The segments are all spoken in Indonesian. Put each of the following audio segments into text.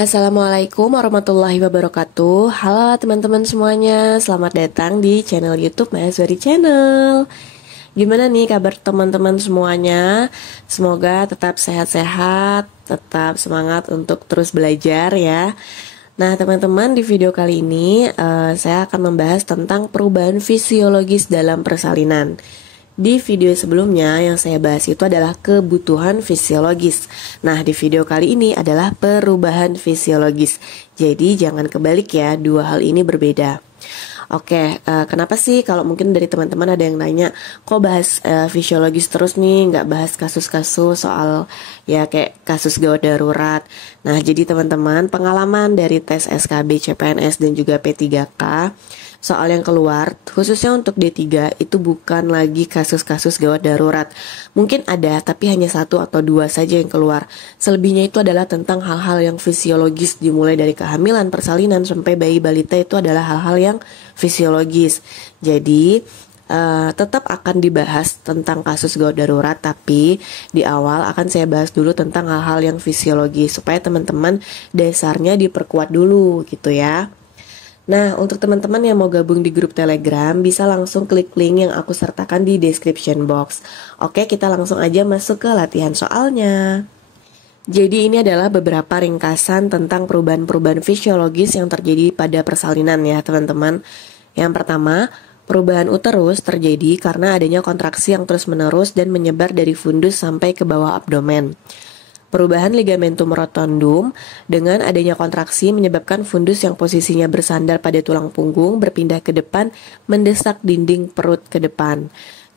Assalamualaikum warahmatullahi wabarakatuh. Halo teman-teman semuanya, selamat datang di channel YouTube Mahaswari Channel. Gimana nih kabar teman-teman semuanya? Semoga tetap sehat-sehat, tetap semangat untuk terus belajar ya. Nah teman-teman, di video kali ini saya akan membahas tentang perubahan fisiologis dalam persalinan. Di video sebelumnya yang saya bahas itu adalah kebutuhan fisiologis. Nah, di video kali ini adalah perubahan fisiologis. Jadi jangan kebalik ya, dua hal ini berbeda. Oke, kenapa sih kalau mungkin dari teman-teman ada yang nanya, kok bahas fisiologis terus nih, nggak bahas kasus-kasus soal ya kayak kasus gawat darurat. Nah, jadi teman-teman, pengalaman dari tes SKB, CPNS dan juga P3K soal yang keluar, khususnya untuk D3 itu bukan lagi kasus-kasus gawat darurat. Mungkin ada, tapi hanya satu atau dua saja yang keluar. Selebihnya itu adalah tentang hal-hal yang fisiologis, dimulai dari kehamilan, persalinan, sampai bayi balita itu adalah hal-hal yang fisiologis. Jadi tetap akan dibahas tentang kasus gawat darurat, tapi di awal akan saya bahas dulu tentang hal-hal yang fisiologis supaya teman-teman dasarnya diperkuat dulu gitu ya. Nah, untuk teman-teman yang mau gabung di grup Telegram, bisa langsung klik link yang aku sertakan di description box. Oke, kita langsung aja masuk ke latihan soalnya. Jadi ini adalah beberapa ringkasan tentang perubahan-perubahan fisiologis yang terjadi pada persalinan ya teman-teman. Yang pertama, perubahan uterus terjadi karena adanya kontraksi yang terus-menerus dan menyebar dari fundus sampai ke bawah abdomen. Perubahan ligamentum rotundum dengan adanya kontraksi menyebabkan fundus yang posisinya bersandar pada tulang punggung berpindah ke depan mendesak dinding perut ke depan.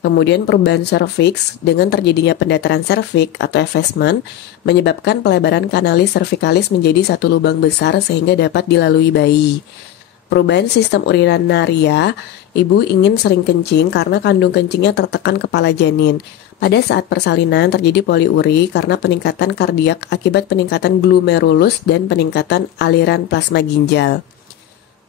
Kemudian perubahan serviks dengan terjadinya pendataran serviks atau effacement menyebabkan pelebaran kanalis cervicalis menjadi satu lubang besar sehingga dapat dilalui bayi. Perubahan sistem urinaria, ibu ingin sering kencing karena kandung kencingnya tertekan kepala janin. Pada saat persalinan terjadi poliuri karena peningkatan kardiak akibat peningkatan glomerulus dan peningkatan aliran plasma ginjal.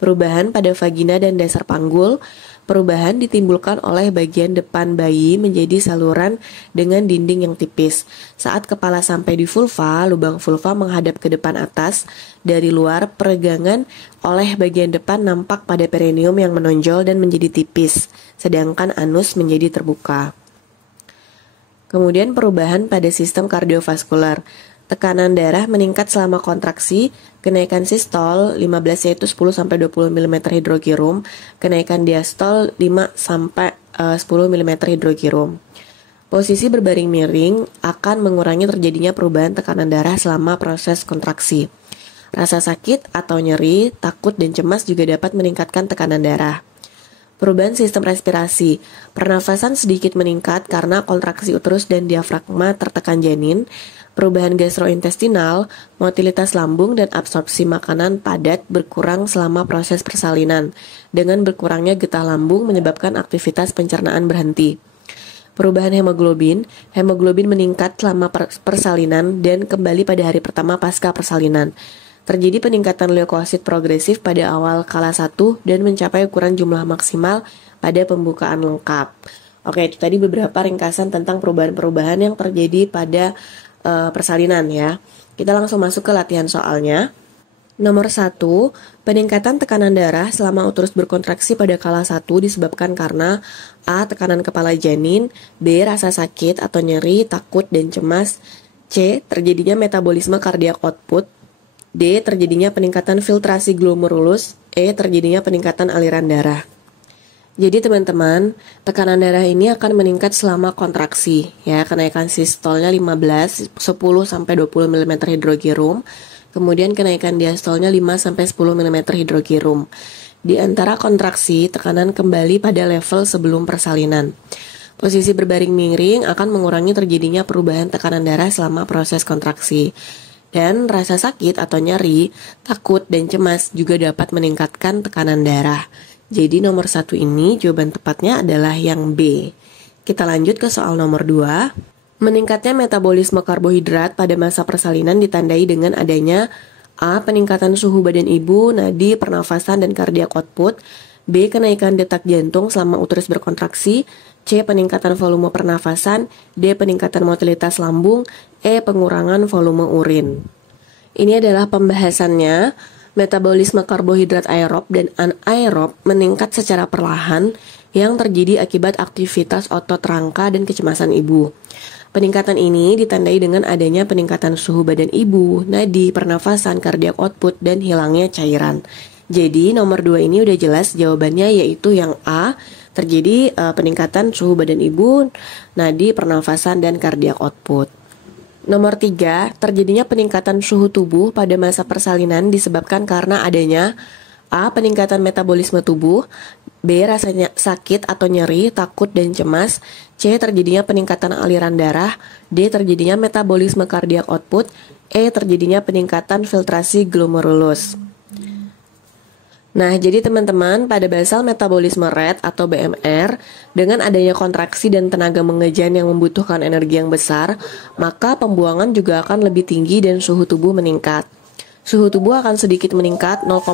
Perubahan pada vagina dan dasar panggul. Perubahan ditimbulkan oleh bagian depan bayi menjadi saluran dengan dinding yang tipis. Saat kepala sampai di vulva, lubang vulva menghadap ke depan atas. Dari luar, peregangan oleh bagian depan nampak pada perineum yang menonjol dan menjadi tipis, sedangkan anus menjadi terbuka. Kemudian perubahan pada sistem kardiovaskular. Tekanan darah meningkat selama kontraksi, kenaikan sistol 15 yaitu 10-20 mm hidrogirum, kenaikan diastol 5-10 mm hidrogirum. Posisi berbaring miring akan mengurangi terjadinya perubahan tekanan darah selama proses kontraksi. Rasa sakit atau nyeri, takut dan cemas juga dapat meningkatkan tekanan darah. Perubahan sistem respirasi. Pernafasan sedikit meningkat karena kontraksi uterus dan diafragma tertekan janin. Perubahan gastrointestinal, motilitas lambung dan absorpsi makanan padat berkurang selama proses persalinan. Dengan berkurangnya getah lambung menyebabkan aktivitas pencernaan berhenti. Perubahan hemoglobin. Hemoglobin meningkat selama persalinan dan kembali pada hari pertama pasca persalinan. Terjadi peningkatan leukosit progresif pada awal kala 1 dan mencapai ukuran jumlah maksimal pada pembukaan lengkap. Oke, itu tadi beberapa ringkasan tentang perubahan-perubahan yang terjadi pada persalinan ya. Kita langsung masuk ke latihan soalnya. Nomor 1, peningkatan tekanan darah selama uterus berkontraksi pada kala 1 disebabkan karena A. Tekanan kepala janin, B. Rasa sakit atau nyeri, takut dan cemas, C. Terjadinya metabolisme kardiak output, D. Terjadinya peningkatan filtrasi glomerulus, E. Terjadinya peningkatan aliran darah. Jadi teman-teman, tekanan darah ini akan meningkat selama kontraksi ya, kenaikan sistolnya 15 10-20 mm hidrogirum, kemudian kenaikan diastolnya 5-10 mm hidrogirum. Di antara kontraksi, tekanan kembali pada level sebelum persalinan. Posisi berbaring miring akan mengurangi terjadinya perubahan tekanan darah selama proses kontraksi. Dan rasa sakit atau nyeri, takut dan cemas juga dapat meningkatkan tekanan darah. Jadi nomor 1 ini jawaban tepatnya adalah yang B. Kita lanjut ke soal nomor 2. Meningkatnya metabolisme karbohidrat pada masa persalinan ditandai dengan adanya A. Peningkatan suhu badan ibu, nadi, pernafasan, dan kardiak output. B. Kenaikan detak jantung selama uterus berkontraksi. C. Peningkatan volume pernafasan. D. Peningkatan motilitas lambung. E. Pengurangan volume urin. Ini adalah pembahasannya. Metabolisme karbohidrat aerob dan anaerob meningkat secara perlahan yang terjadi akibat aktivitas otot rangka dan kecemasan ibu. Peningkatan ini ditandai dengan adanya peningkatan suhu badan ibu, nadi, pernafasan, cardiac output, dan hilangnya cairan. Jadi nomor 2 ini udah jelas jawabannya, yaitu yang A, terjadi peningkatan suhu badan ibu, nadi, pernafasan, dan cardiac output. Nomor 3, terjadinya peningkatan suhu tubuh pada masa persalinan disebabkan karena adanya A. Peningkatan metabolisme tubuh, B. Rasanya sakit atau nyeri, takut dan cemas, C. Terjadinya peningkatan aliran darah, D. Terjadinya metabolisme cardiac output, E. Terjadinya peningkatan filtrasi glomerulus. Nah, jadi teman-teman, pada basal metabolisme rate atau BMR, dengan adanya kontraksi dan tenaga mengejan yang membutuhkan energi yang besar, maka pembuangan juga akan lebih tinggi dan suhu tubuh meningkat. Suhu tubuh akan sedikit meningkat 0,5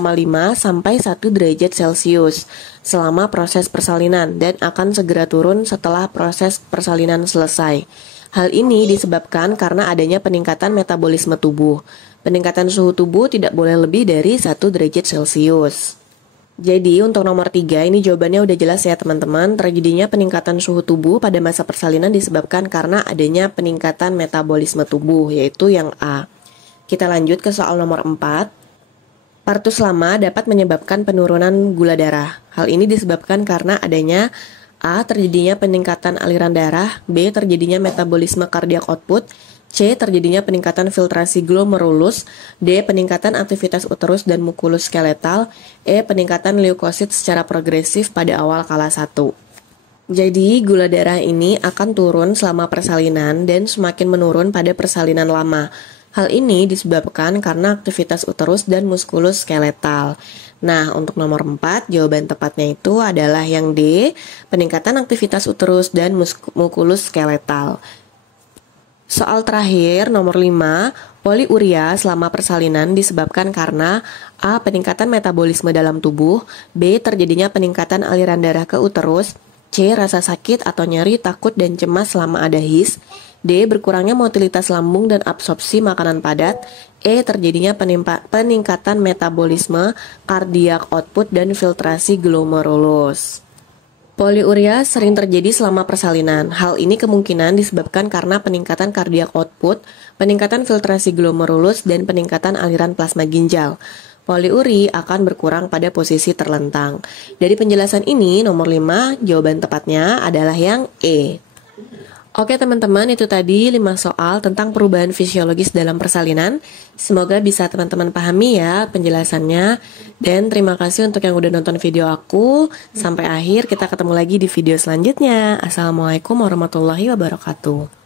sampai 1 derajat Celcius selama proses persalinan dan akan segera turun setelah proses persalinan selesai. Hal ini disebabkan karena adanya peningkatan metabolisme tubuh. Peningkatan suhu tubuh tidak boleh lebih dari 1 derajat Celcius. Jadi untuk nomor 3 ini jawabannya udah jelas ya teman-teman. Terjadinya peningkatan suhu tubuh pada masa persalinan disebabkan karena adanya peningkatan metabolisme tubuh, yaitu yang A. Kita lanjut ke soal nomor 4. Partus lama dapat menyebabkan penurunan gula darah. Hal ini disebabkan karena adanya A. Terjadinya peningkatan aliran darah, B. Terjadinya metabolisme cardiac output, C. Terjadinya peningkatan filtrasi glomerulus, D. Peningkatan aktivitas uterus dan mukulus skeletal, E. Peningkatan leukosit secara progresif pada awal kala 1. Jadi, gula darah ini akan turun selama persalinan dan semakin menurun pada persalinan lama. Hal ini disebabkan karena aktivitas uterus dan muskulus skeletal. Nah, untuk nomor 4, jawaban tepatnya itu adalah yang D. Peningkatan aktivitas uterus dan mukulus skeletal. Soal terakhir, nomor 5, poliuria selama persalinan disebabkan karena A. Peningkatan metabolisme dalam tubuh, B. Terjadinya peningkatan aliran darah ke uterus, C. Rasa sakit atau nyeri, takut dan cemas selama ada HIS, D. Berkurangnya motilitas lambung dan absorpsi makanan padat, E. Terjadinya peningkatan metabolisme, cardiac output dan filtrasi glomerulus. Poliuria sering terjadi selama persalinan. Hal ini kemungkinan disebabkan karena peningkatan cardiac output, peningkatan filtrasi glomerulus, dan peningkatan aliran plasma ginjal. Poliuri akan berkurang pada posisi terlentang. Dari penjelasan ini, nomor 5, jawaban tepatnya adalah yang E. Oke teman-teman, itu tadi 5 soal tentang perubahan fisiologis dalam persalinan. Semoga bisa teman-teman pahami ya penjelasannya. Dan terima kasih untuk yang udah nonton video aku. Sampai akhir, kita ketemu lagi di video selanjutnya. Assalamualaikum warahmatullahi wabarakatuh.